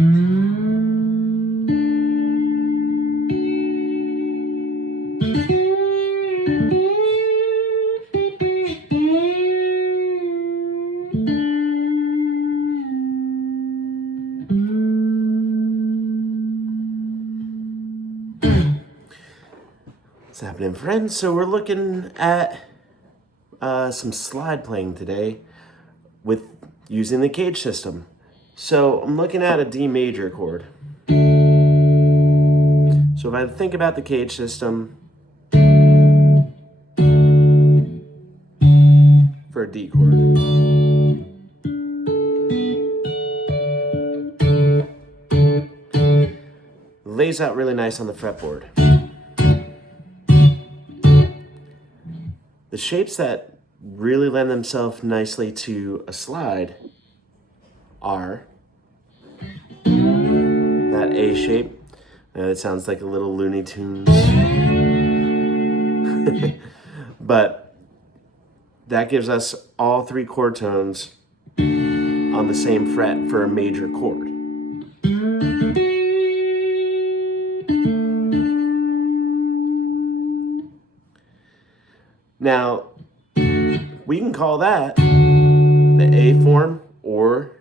What's happening, friends? So we're looking at some slide playing today with using the CAGED system. So I'm looking at a D major chord. So if I think about the CAGED system for a D chord, it lays out really nice on the fretboard. The shapes that really lend themselves nicely to a slide are that A shape. It sounds like a little Looney Tunes. But that gives us all three chord tones on the same fret for a major chord. Now, we can call that the A form or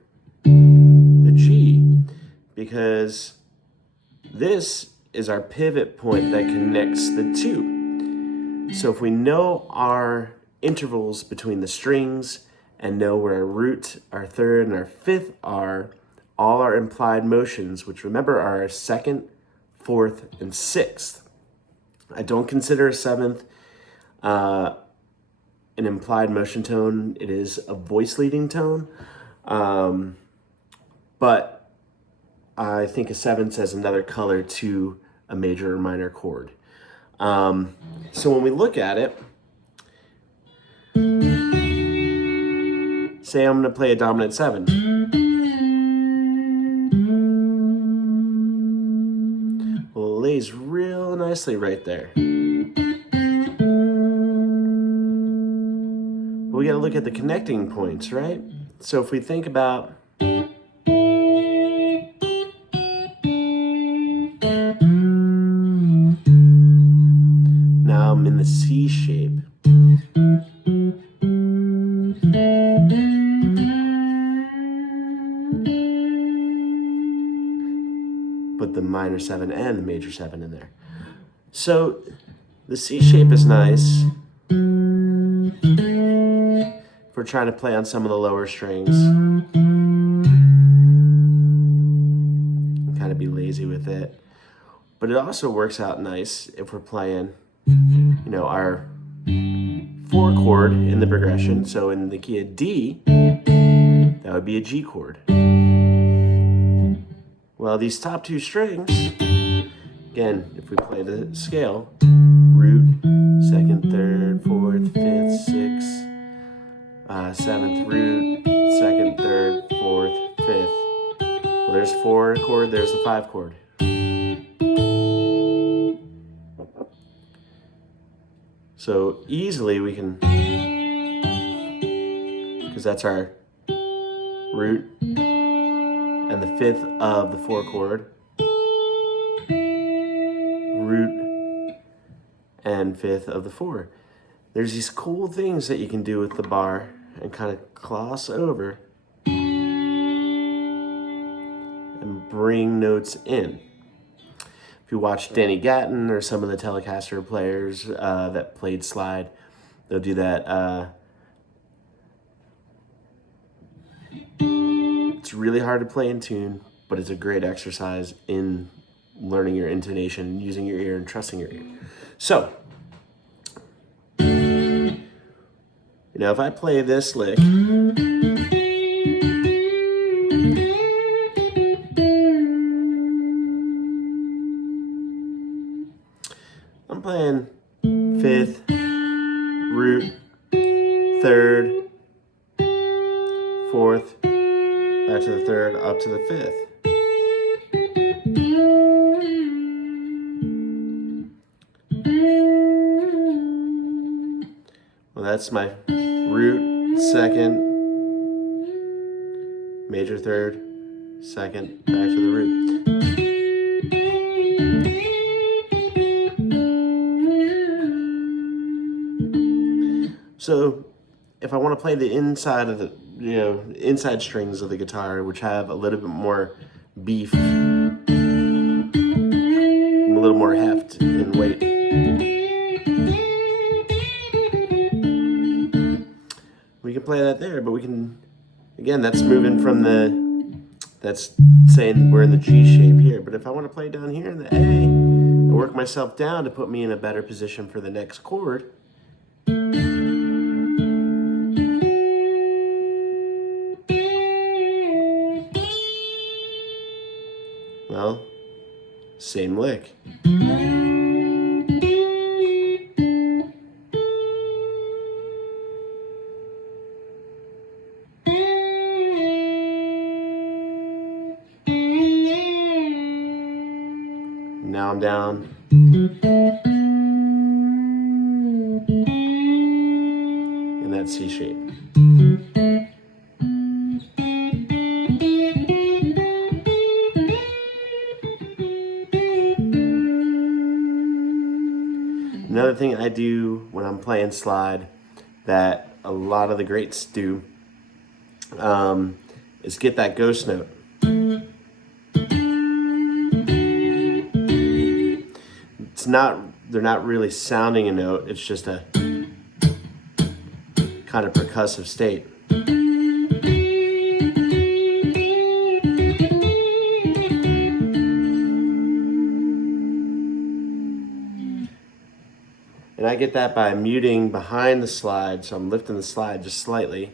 the G, because this is our pivot point that connects the two. So if we know our intervals between the strings and know where our root, our third, and our fifth are, all our implied motions, which remember are our second, fourth, and sixth. I don't consider a seventh an implied motion tone. It is a voice leading tone, but I think a seventh adds another color to a major or minor chord. So when we look at it, say I'm going to play a dominant 7. Well, it lays real nicely right there. We got to look at the connecting points, right? So if we think about now I'm in the C shape. Put the minor 7 and the major 7 in there. So the C shape is nice. We're trying to play on some of the lower strings. Kind of be lazy with it. But it also works out nice if we're playing, our 4 chord in the progression. So in the key of D, that would be a G chord. Well, these top 2 strings, again, if we play the scale, root, second, third, fourth, fifth, sixth, 7th root, second, third, fourth, fifth. Well, there's 4 chord, there's the 5 chord. So easily we can, because that's our root and the 5th of the 4 chord, root and 5th of the 4. There's these cool things that you can do with the bar and kind of gloss over and bring notes in. If you watch Danny Gatton or some of the Telecaster players that played slide, they'll do that. It's really hard to play in tune, but it's a great exercise in learning your intonation, using your ear, and trusting your ear. So, if I play this lick, I'm playing 5th, root, 3rd, 4th, back to the 3rd, up to the 5th. Well, that's my root, 2nd, major 3rd, second, back to the root. So if I want to play the inside of the, inside strings of the guitar, which have a little bit more beef, a little more heft and weight, we can play that there, but we can, again, that's moving from that's saying we're in the G shape here. But if I want to play down here in the A and work myself down to put me in a better position for the next chord, well, same lick. Now I'm down. In that C shape. Another thing I do when I'm playing slide that a lot of the greats do is get that ghost note. They're not really sounding a note, it's just a kind of percussive state. And I get that by muting behind the slide, so I'm lifting the slide just slightly.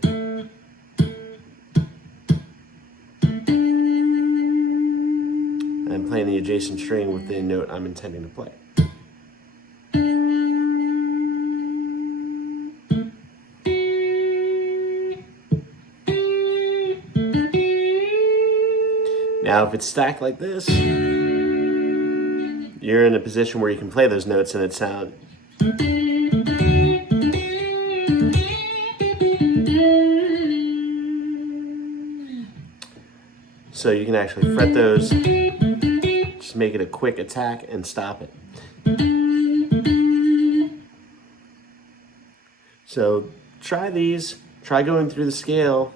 And playing the adjacent string with the note I'm intending to play. Now, if it's stacked like this, you're in a position where you can play those notes and it sounds. So you can actually fret those, just make it a quick attack and stop it. So try these, try going through the scale.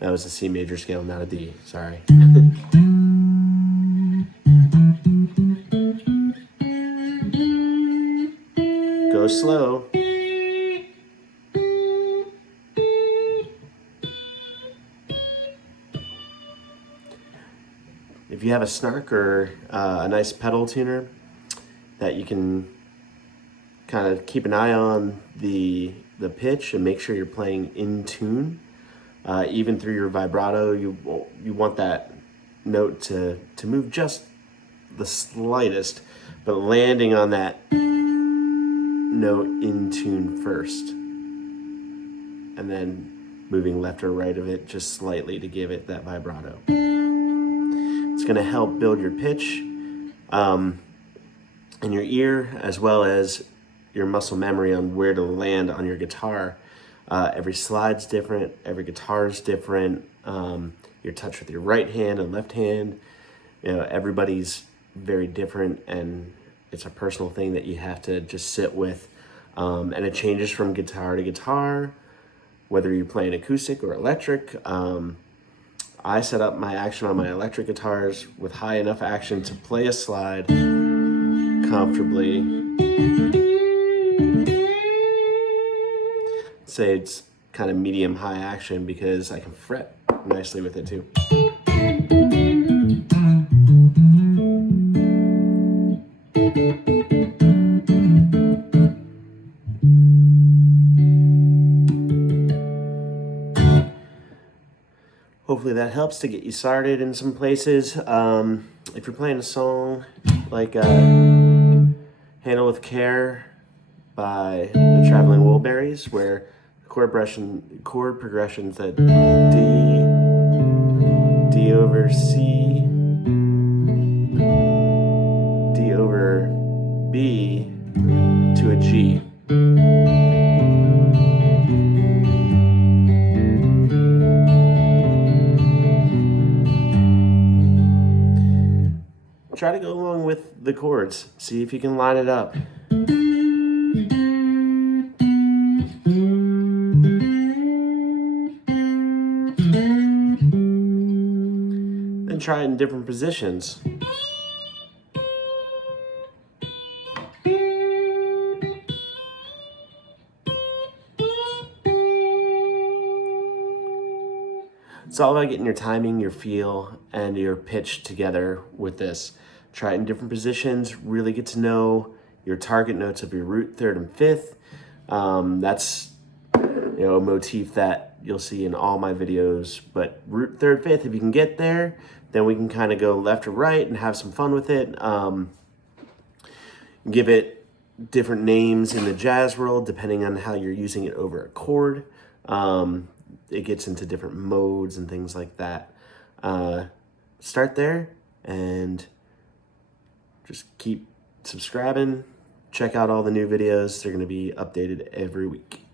That was a C major scale, not a D, sorry. Go slow. If you have a snark or a nice pedal tuner that you can kind of keep an eye on the pitch and make sure you're playing in tune. Even through your vibrato, you want that note to move just the slightest, but landing on that note in tune first. And then moving left or right of it just slightly to give it that vibrato. It's going to help build your pitch in your ear, as well as your muscle memory on where to land on your guitar. Every slide's different, every guitar's different. Your touch with your right hand and left hand, everybody's very different, and it's a personal thing that you have to just sit with. And it changes from guitar to guitar, whether you're playing acoustic or electric. I set up my action on my electric guitars with high enough action to play a slide comfortably. Say it's kind of medium high action because I can fret nicely with it too. Hopefully that helps to get you started in some places. If you're playing a song like Handle with Care by the Traveling Wilburys, where chord progressions that D over C, B to a G. Try to go along with the chords. See if you can line it up. Then try it in different positions. It's all about getting your timing, your feel, and your pitch together with this. Try it in different positions, really get to know your target notes of your root, third, and fifth. That's a motif that you'll see in all my videos. But root, third, fifth, if you can get there, then we can kind of go left or right and have some fun with it. Give it different names in the jazz world, depending on how you're using it over a chord. It gets into different modes and things like that. Start there and just keep subscribing. Check out all the new videos. They're going to be updated every week.